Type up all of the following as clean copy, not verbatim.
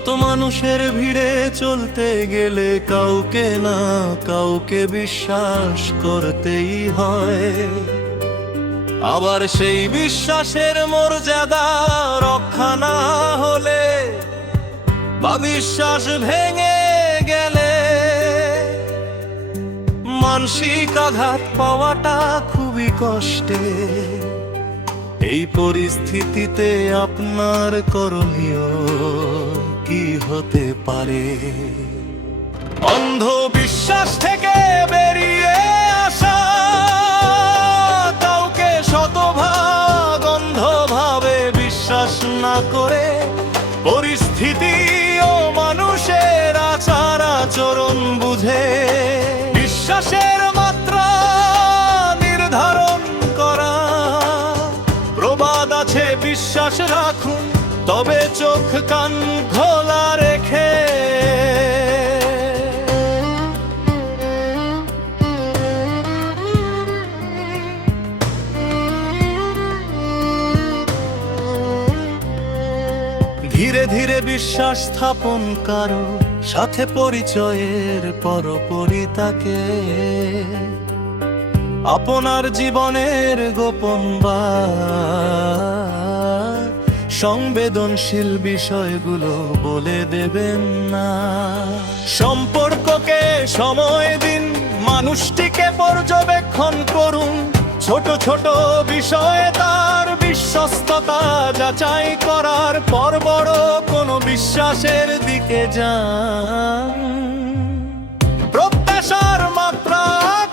কত মানুষের ভিড়ে চলতে গেলে কাউকে না কাউকে বিশ্বাস করতেই হয়। আবার সেই বিশ্বাসের মর্যাদা রক্ষা না হলে বা বিশ্বাস ভেঙে গেলে মানসিক আঘাত পাওয়াটা খুবই কষ্টের। এই পরিস্থিতিতে আপনার করণীয় কি হতে পারে? অন্ধবিশ্বাস থেকে বেরিয়ে আসা, কাউকে শতভাগ অন্ধভাবে বিশ্বাস না করে পরিস্থিতি ও মানুষের আচার আচরণ বুঝে বিশ্বাসের মাত্রা নির্ধারণ করা। প্রবাদ আছে, বিশ্বাস রাখুন তবে চোখ কান খোলা রেখে। ধীরে ধীরে বিশ্বাস স্থাপন কারো সাথে পরিচয়ের পরপরই তাকে আপনার জীবনের গোপন বা সংবেদনশীল বিষয়গুলো বলে দেবেন না। সম্পর্ককে সময় দিন, মানুষটিকে পর্যবেক্ষণ করুন। ছোট ছোট বিষয়ে তার বিশ্বস্ততা যাচাই করার পর বড় কোনো বিশ্বাসের দিকে যান। প্রত্যাশার মাত্রা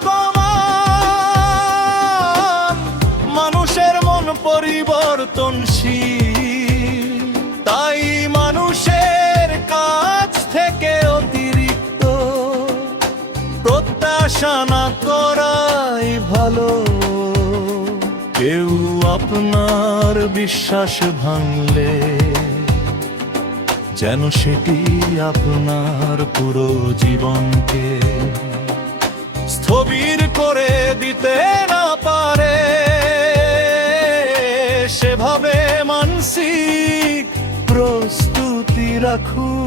কমান, মানুষের মন পরিবর্তনশীল। তাই মানুষের কাছ থেকে অতিরিক্ত প্রত্যাশা না করাই ভালো। কেউ আপনার বিশ্বাস ভাঙলে যেন সেটি আপনার পুরো জীবনকে স্থবির করে দিতে না পারে, সেভাবে মানসিক প্রস্তুতি রাখুন।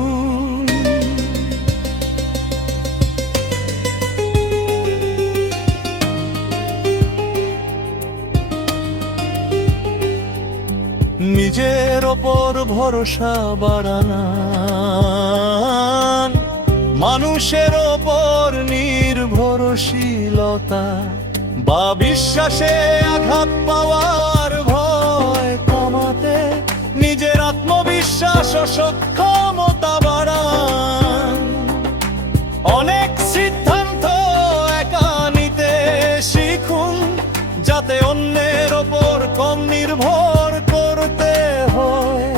নিজের ওপর ভরসা বাড়ান, মানুষের ওপর নির্ভরশীলতা বা বিশ্বাসে আঘাত পাওয়ার ভয় কমাতে নিজের আত্মবিশ্বাস ও সক্ষমতা বাড়ান। অনেক সিদ্ধান্ত একা নিতে শিখুন, যাতে অন্যের ওপর কম নির্ভর করতে হয়।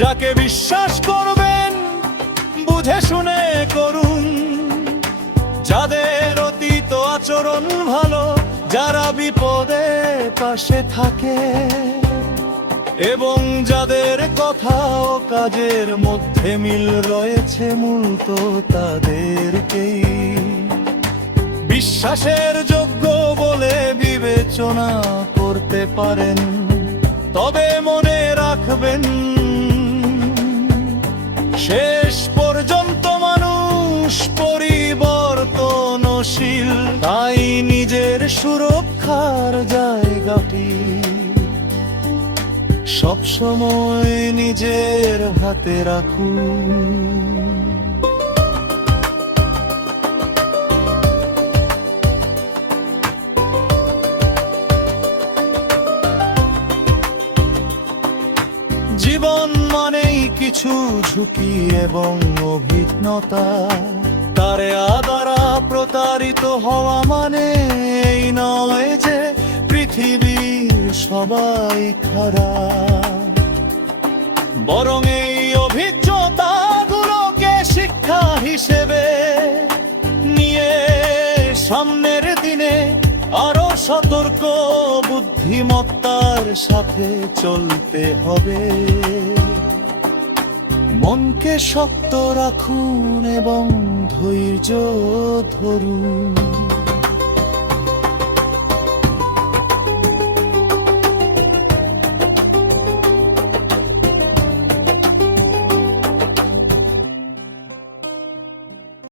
যাকে বিশ্বাস করবেন বুঝে শুনে করুন, যাদের অতীত আচরণ ভালো, যারা বিপদে পাশে থাকে এবং যাদের কথা ও কাজের মধ্যে মিল রয়েছে, মূলত তাদেরকেই বিশ্বাসের যোগ্য বলে বিবেচনা করতে পারেন। তবে মনে রাখবেন, শেষ পর্যন্ত মানুষ পরিবর্তনশীল। তাই নিজের সুরক্ষার জায়গাটি সবসময় নিজের হাতে রাখুন। জীবন মানেই কিছু ঝুঁকি এবং অভিজ্ঞতা। তারে দ্বারা প্রতারিত হওয়া মানে এই নয় যে পৃথিবীর সবাই খারাপ, বরং এই অভিজ্ঞতাগুলোকে শিক্ষা হিসেবে নিয়ে সামনের দিনে আরো সতর্ক বুদ্ধিমত্তার সাথে চলতে হবে। মনকে শক্ত রাখুন এবং ধৈর্য ধরুন।